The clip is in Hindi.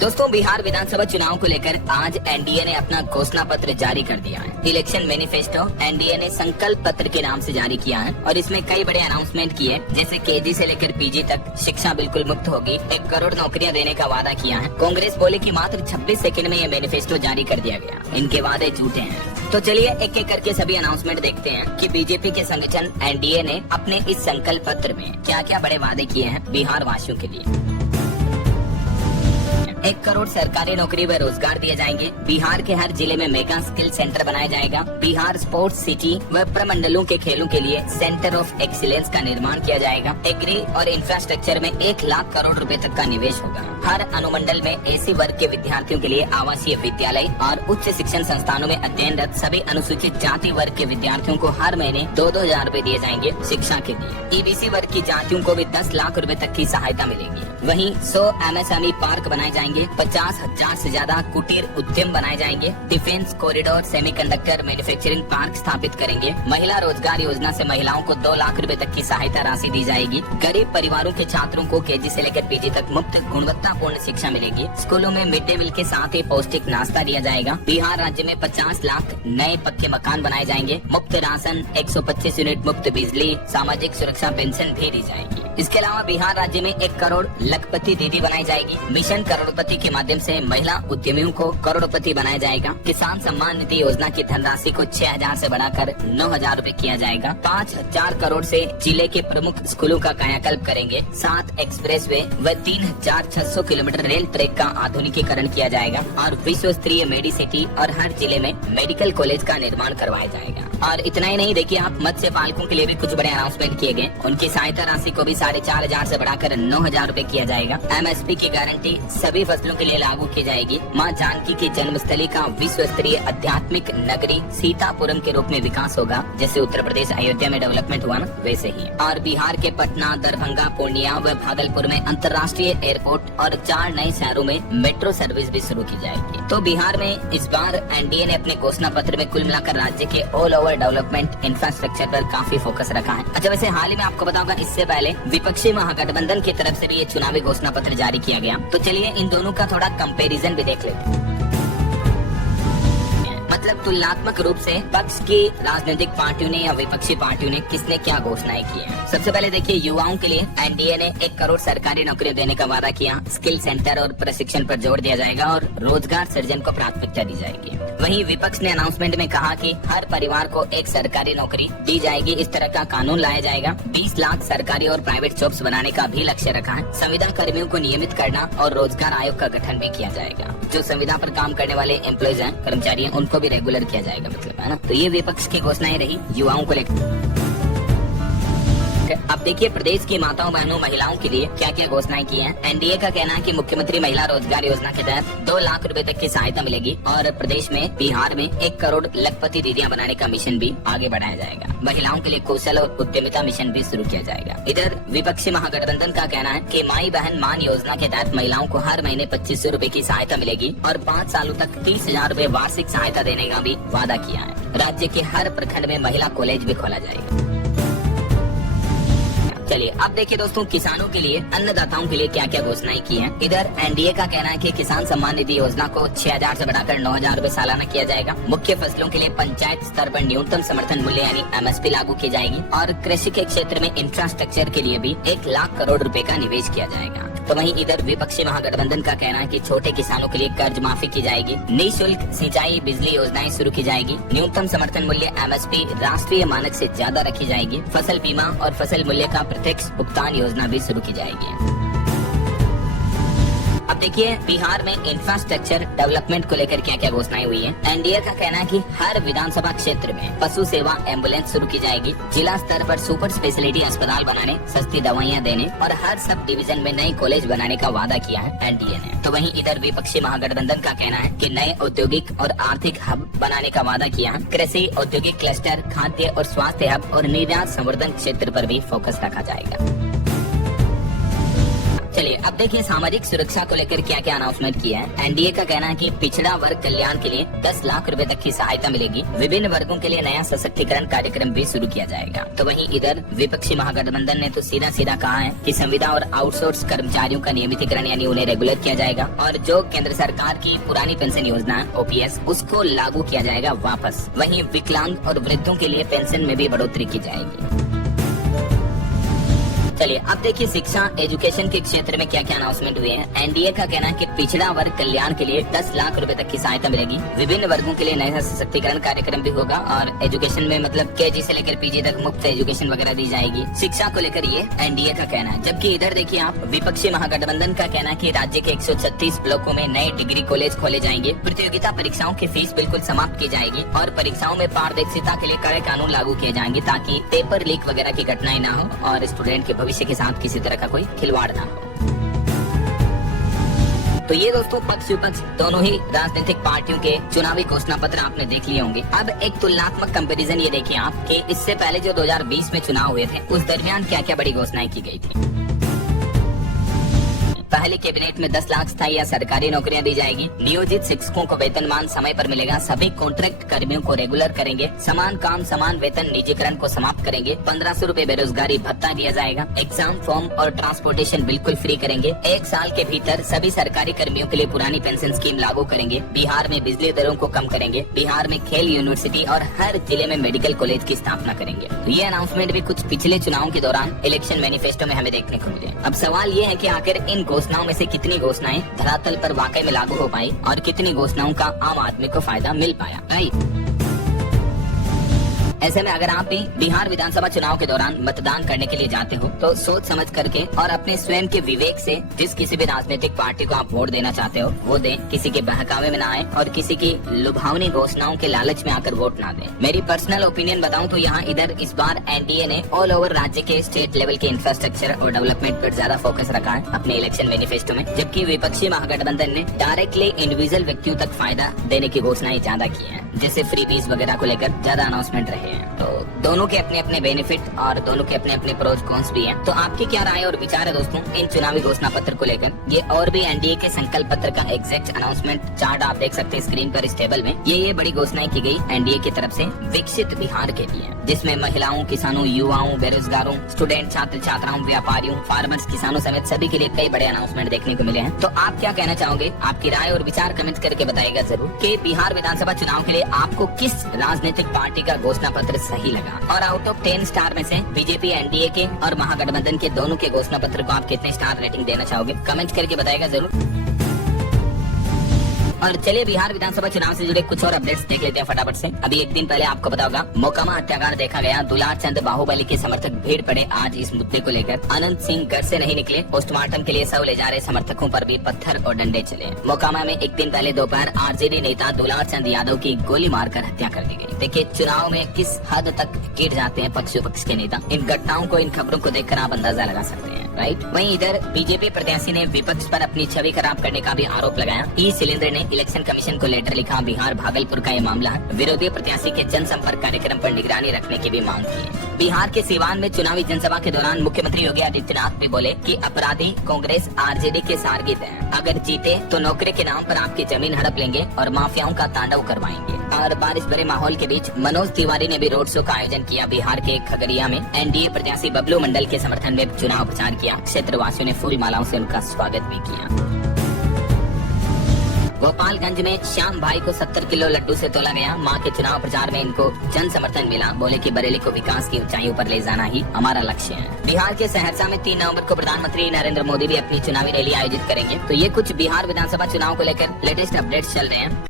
दोस्तों, बिहार विधानसभा चुनाव को लेकर आज एनडीए ने अपना घोषणा पत्र जारी कर दिया है। इलेक्शन मैनिफेस्टो एनडीए ने संकल्प पत्र के नाम से जारी किया है और इसमें कई बड़े अनाउंसमेंट किए, जैसे केजी से लेकर पीजी तक शिक्षा बिल्कुल मुफ्त होगी, 1 करोड़ नौकरियां देने का वादा किया है। कांग्रेस बोले कि मात्र 26 सेकंड में ये मैनिफेस्टो जारी कर दिया गया, इनके वादे झूठे हैं। तो चलिए एक एक करके सभी अनाउंसमेंट देखते हैं कि बीजेपी के संगठन एनडीए ने अपने इस संकल्प पत्र में क्या क्या बड़े वादे किए हैं बिहार वासियों के लिए। 1 करोड़ सरकारी नौकरी व रोजगार दिए जाएंगे। बिहार के हर जिले में मेगा स्किल सेंटर बनाया जाएगा। बिहार स्पोर्ट्स सिटी व प्रमंडलों के खेलों के लिए सेंटर ऑफ एक्सीलेंस का निर्माण किया जाएगा। एग्री और इंफ्रास्ट्रक्चर में 1 लाख करोड़ रुपए तक का निवेश होगा। हर अनुमंडल में एसी वर्ग के विद्यार्थियों के लिए आवासीय विद्यालय और उच्च शिक्षण संस्थानों में अध्ययनरत सभी अनुसूचित जाति वर्ग के विद्यार्थियों को हर महीने 2-2 हजार रूपए दिए जाएंगे शिक्षा के लिए। ईबीसी वर्ग की जातियों को भी 10 लाख रुपए तक की सहायता मिलेगी। वहीं 100 एमएसएमई पार्क बनाए जाएंगे। 50,000 से ज्यादा कुटीर उद्यम बनाए जाएंगे। Defence corridor semiconductor manufacturing park स्थापित करेंगे। महिला रोजगार योजना से महिलाओं को 2 लाख रुपए तक की सहायता राशि दी जाएगी। गरीब परिवारों के छात्रों को केजी से लेकर पीजी तक मुफ्त गुणवत्तापूर्ण शिक्षा मिलेगी। स्कूलों में मिड डे मील के साथ ही पौष्टिक नाश्ता दिया जाएगा। बिहार राज्य में 50 लाख नए पक्के मकान बनाए जाएंगे। मुफ्त राशन, 125 यूनिट मुफ्त बिजली, सामाजिक सुरक्षा पेंशन भी दी जाएगी। इसके अलावा बिहार राज्य में 1 करोड़ लखपति दीदी बनाई जाएगी। मिशन करोड़पति के माध्यम से महिला उद्यमियों को करोड़पति बनाया जाएगा। किसान सम्मान निधि योजना की धनराशि को 6,000 से बढ़ाकर 9,000 रूपए किया जाएगा। 5,000 करोड़ से जिले के प्रमुख स्कूलों का कायाकल्प करेंगे। 7 एक्सप्रेसवे व 3,600 किलोमीटर रेल ट्रैक का आधुनिकीकरण किया जाएगा और विश्व स्तरीय मेडिसिटी और हर जिले में मेडिकल कॉलेज का निर्माण करवाया जाएगा। और इतना ही नहीं, देखिए आप मत्स्य पालकों के लिए भी कुछ बड़े अनाउंसमेंट किए गए। उनकी सहायता राशि को भी 4,500 से बढ़ाकर 9,000 रूपए किया जाएगा। एमएसपी की गारंटी सभी फसलों के लिए लागू की जाएगी। मां जानकी की जन्मस्थली का विश्व स्तरीय आध्यात्मिक नगरी सीतापुरम के रूप में विकास होगा, जैसे उत्तर प्रदेश अयोध्या में डेवलपमेंट हुआ ना, वैसे ही। और बिहार के पटना, दरभंगा, पूर्णिया व भागलपुर में अंतर्राष्ट्रीय एयरपोर्ट और 4 नए शहरों में मेट्रो सर्विस भी शुरू की जाएगी। तो बिहार में इस बार एनडीए ने अपने घोषणा पत्र में कुल मिलाकर राज्य के ऑल ओवर डेवलपमेंट इंफ्रास्ट्रक्चर पर काफी फोकस रखा है। अच्छा, वैसे हाल ही में आपको बताऊंगा, इससे पहले विपक्षी महागठबंधन की तरफ से भी ये चुनावी घोषणा पत्र जारी किया गया। तो चलिए इन दोनों का थोड़ा कंपैरिजन भी देख लेते हैं। मतलब तुलनात्मक रूप से पक्ष की राजनीतिक पार्टियों ने या विपक्षी पार्टियों ने किसने क्या घोषणाएं की हैं। सबसे पहले देखिए, युवाओं के लिए एनडीए ने 1 करोड़ सरकारी नौकरी देने का वादा किया। स्किल सेंटर और प्रशिक्षण पर जोर दिया जाएगा और रोजगार सृजन को प्राथमिकता दी जाएगी। वहीं विपक्ष ने अनाउंसमेंट में कहा कि हर परिवार को 1 सरकारी नौकरी दी जाएगी। इस तरह का कानून लाया जाएगा। 20 लाख सरकारी और प्राइवेट जॉब्स बनाने का भी लक्ष्य रखा है। संविदा कर्मियों को नियमित करना और रोजगार आयोग का गठन भी किया जाएगा। जो संविदा पर काम करने वाले एम्प्लॉयज हैं, कर्मचारी हैं, उनको भी रेगुलर किया जाएगा, मतलब है ना। तो ये विपक्ष की घोषणाएं रही युवाओं को लेकर। अब देखिए प्रदेश की माताओं, बहनों, महिलाओं के लिए क्या क्या घोषणाएं की हैं। एनडीए का कहना है कि मुख्यमंत्री महिला रोजगार योजना के तहत 2 लाख रुपए तक की सहायता मिलेगी और प्रदेश में बिहार में 1 करोड़ लखपति दीदियां बनाने का मिशन भी आगे बढ़ाया जाएगा। महिलाओं के लिए कौशल और उद्यमिता मिशन भी शुरू किया जाएगा। इधर विपक्षी महागठबंधन का कहना है कि माई बहन मान योजना के तहत महिलाओं को हर महीने 2500 रूपए की सहायता मिलेगी और 5 सालों तक 30,000 रूपए वार्षिक सहायता देने का भी वादा किया है। राज्य के हर प्रखंड में महिला कॉलेज भी खोला जाएगा। चलिए अब देखिए दोस्तों, किसानों के लिए, अन्नदाताओं के लिए क्या क्या घोषणाएं की हैं। इधर एनडीए का कहना है कि किसान सम्मान निधि योजना को 6,000 से बढ़ाकर 9,000 रूपए सालाना किया जाएगा। मुख्य फसलों के लिए पंचायत स्तर पर न्यूनतम समर्थन मूल्य यानी एमएसपी लागू की जाएगी और कृषि के क्षेत्र में इंफ्रास्ट्रक्चर के लिए भी 1 लाख करोड़ रुपए का निवेश किया जाएगा। तो वहीं इधर विपक्षी महागठबंधन का कहना है कि छोटे किसानों के लिए कर्ज माफी की जाएगी। निःशुल्क सिंचाई बिजली योजनाएं शुरू की जाएगी। न्यूनतम समर्थन मूल्य एमएसपी राष्ट्रीय मानक से ज्यादा रखी जाएगी। फसल बीमा और फसल मूल्य का प्रत्यक्ष भुगतान योजना भी शुरू की जाएगी। अब देखिए बिहार में इंफ्रास्ट्रक्चर डेवलपमेंट को लेकर क्या क्या घोषणाएं हुई हैं। एनडीए का कहना है कि हर विधानसभा क्षेत्र में पशु सेवा एम्बुलेंस शुरू की जाएगी। जिला स्तर पर सुपर स्पेशलिटी अस्पताल बनाने, सस्ती दवाइयां देने और हर सब डिवीजन में नई कॉलेज बनाने का वादा किया है एनडीए ने। तो वहीं इधर विपक्षी महागठबंधन का कहना है कि नए औद्योगिक और आर्थिक हब बनाने का वादा किया है। कृषि, औद्योगिक क्लस्टर, खाद्य और स्वास्थ्य हब और निर्यात संवर्धन क्षेत्र पर भी फोकस रखा जाएगा। चलिए अब देखिए सामाजिक सुरक्षा को लेकर क्या क्या अनाउंसमेंट किया है। एनडीए का कहना है कि पिछड़ा वर्ग कल्याण के लिए 10 लाख रुपए तक की सहायता मिलेगी। विभिन्न वर्गों के लिए नया सशक्तिकरण कार्यक्रम भी शुरू किया जाएगा। तो वहीं इधर विपक्षी महागठबंधन ने तो सीधा कहा है कि संविदा और आउटसोर्स कर्मचारियों का नियमितीकरण यानी उन्हें रेगुलर किया जाएगा और जो केंद्र सरकार की पुरानी पेंशन योजना ओपीएस उसको लागू किया जाएगा वापस। वहीं विकलांग और वृद्धों के लिए पेंशन में भी बढ़ोतरी की जाएगी। चलिए अब देखिए शिक्षा एजुकेशन के क्षेत्र में क्या क्या अनाउंसमेंट हुए हैं। एनडीए का कहना है कि पिछड़ा वर्ग कल्याण के लिए 10 लाख रुपए तक की सहायता मिलेगी। विभिन्न वर्गों के लिए नया सशक्तिकरण कार्यक्रम भी होगा और एजुकेशन में मतलब केजी से लेकर पीजी तक मुफ्त एजुकेशन वगैरह दी जाएगी। शिक्षा को लेकर ये एनडीए का कहना है। जबकि इधर देखिए आप विपक्षी महागठबंधन का कहना है कि राज्य के 136 ब्लॉकों में नए डिग्री कॉलेज खोले जाएंगे। प्रतियोगिता परीक्षाओं की फीस बिल्कुल समाप्त की जाएगी और परीक्षाओं में पारदर्शिता के लिए कड़े कानून लागू किए जाएंगे ताकि पेपर लीक वगैरह की घटनाएं न हो और स्टूडेंट के भविष्य के साथ किसी तरह का कोई खिलवाड़ ना हो। तो ये दोस्तों पक्ष विपक्ष दोनों ही राजनीतिक पार्टियों के चुनावी घोषणा पत्र आपने देख लिए होंगे। अब एक तुलनात्मक कंपैरिजन ये देखिए आप कि इससे पहले जो 2020 में चुनाव हुए थे उस दरमियान क्या क्या बड़ी घोषणाएं की गई थी। पहले कैबिनेट में 10 लाख स्थायी या सरकारी नौकरियां दी जाएगी। नियोजित शिक्षकों को वेतनमान समय पर मिलेगा। सभी कॉन्ट्रैक्ट कर्मियों को रेगुलर करेंगे। समान काम समान वेतन निजीकरण को समाप्त करेंगे। 1500 रुपए बेरोजगारी भत्ता दिया जाएगा। एग्जाम फॉर्म और ट्रांसपोर्टेशन बिल्कुल फ्री करेंगे। 1 साल के भीतर सभी सरकारी कर्मियों के लिए पुरानी पेंशन स्कीम लागू करेंगे। बिहार में बिजली दरों को कम करेंगे। बिहार में खेल यूनिवर्सिटी और हर जिले में मेडिकल कॉलेज की स्थापना करेंगे। तो ये अनाउंसमेंट भी कुछ पिछले चुनाव के दौरान इलेक्शन मैनिफेस्टो में हमें देखने को मिले। अब सवाल ये है कि आखिर इन घोषणाओं में से कितनी घोषणाएं धरातल पर वाकई में लागू हो पाई और कितनी घोषणाओं का आम आदमी को फायदा मिल पाया। राइट। ऐसे में अगर आप भी बिहार विधानसभा चुनाव के दौरान मतदान करने के लिए जाते हो तो सोच समझ करके और अपने स्वयं के विवेक से जिस किसी भी राजनीतिक पार्टी को आप वोट देना चाहते हो वो दें। किसी के बहकावे में ना आए और किसी की लुभावनी घोषणाओं के लालच में आकर वोट ना दें। मेरी पर्सनल ओपिनियन बताऊं तो यहाँ इधर इस बार एनडीए ने ऑल ओवर राज्य के स्टेट लेवल के इंफ्रास्ट्रक्चर और डेवलपमेंट पर ज्यादा फोकस रखा है अपने इलेक्शन मैनिफेस्टो में। जबकि विपक्षी महागठबंधन ने डायरेक्टली इंडिविजुअल व्यक्तियों तक फायदा देने की घोषणाएं ज्यादा की है, जैसे फ्री फीस वगैरह को लेकर ज्यादा अनाउंसमेंट रहे हैं। तो दोनों के अपने अपने बेनिफिट और दोनों के अपने अपने प्रोज कॉन्स भी हैं। तो आपकी क्या राय और विचार है दोस्तों इन चुनावी घोषणा पत्र को लेकर। ये और भी एनडीए के संकल्प पत्र का एग्जैक्ट अनाउंसमेंट चार्ट आप देख सकते हैं स्क्रीन पर इस टेबल में। ये बड़ी घोषणाएं की गई एनडीए की तरफ से विकसित बिहार के लिए, जिसमें महिलाओं, किसानों, युवाओं, बेरोजगारों, स्टूडेंट, छात्र छात्राओं, व्यापारियों, फार्मर्स, किसानों समेत सभी के लिए कई बड़े अनाउंसमेंट देखने को मिले हैं। तो आप क्या कहना चाहोगे? आपकी राय और विचार कमेंट करके बताइएगा जरूर कि बिहार विधानसभा चुनाव के लिए आपको किस राजनीतिक पार्टी का घोषणा पत्र सही लगा और आउट ऑफ 10 स्टार में से बीजेपी, एनडीए के और महागठबंधन के दोनों के घोषणा पत्र को आप कितने स्टार रेटिंग देना चाहोगे? कमेंट करके बताइएगा जरूर। और चलिए बिहार विधानसभा चुनाव से जुड़े कुछ और अपडेट्स देख लेते हैं फटाफट से। अभी एक दिन पहले आपको पता होगा मोकामा हत्याकांड देखा गया। दुलार चंद बाहुबली के समर्थक भीड़ पड़े आज इस मुद्दे को लेकर। अनंत सिंह घर से नहीं निकले। पोस्टमार्टम के लिए शव ले जा रहे समर्थकों पर भी पत्थर और डंडे चले। मोकामा में एक दिन पहले दोपहर आरजेडी नेता दुलार चंद यादव की गोली मारकर हत्या कर दी गई। देखिए चुनाव में किस हद तक गिर जाते हैं पक्ष विपक्ष के नेता। इन घटनाओं को, इन खबरों को देखकर आप अंदाजा लगा सकते हैं। राइट। वहीं इधर बीजेपी प्रत्याशी ने विपक्ष पर अपनी छवि खराब करने का भी आरोप लगाया। ई शिलेंद्र ने इलेक्शन कमीशन को लेटर लिखा। बिहार भागलपुर का ये मामला। विरोधी प्रत्याशी के जनसंपर्क कार्यक्रम पर निगरानी रखने की भी मांग की। बिहार के सीवान में चुनावी जनसभा के दौरान मुख्यमंत्री योगी आदित्यनाथ भी बोले कि अपराधी कांग्रेस आरजेडी के सारगीत हैं। अगर जीते तो नौकरी के नाम पर आपकी जमीन हड़प लेंगे और माफियाओं का तांडव करवाएंगे। और बारिश भरे माहौल के बीच मनोज तिवारी ने भी रोड शो का आयोजन किया बिहार के खगड़िया में। एनडीए प्रत्याशी बबलू मंडल के समर्थन में चुनाव प्रचार किया। क्षेत्रवासियों ने फूल मालाओं से उनका स्वागत भी किया। गोपालगंज में श्याम भाई को 70 किलो लड्डू से तोला गया। मां के चुनाव प्रचार में इनको जन समर्थन मिला। बोले कि बरेली को विकास की ऊंचाइयों पर ले जाना ही हमारा लक्ष्य है। बिहार के सहरसा में 3 नवंबर को प्रधानमंत्री नरेंद्र मोदी भी अपनी चुनावी रैली आयोजित करेंगे। तो ये कुछ बिहार विधानसभा चुनाव को लेकर लेटेस्ट अपडेट्स चल रहे हैं।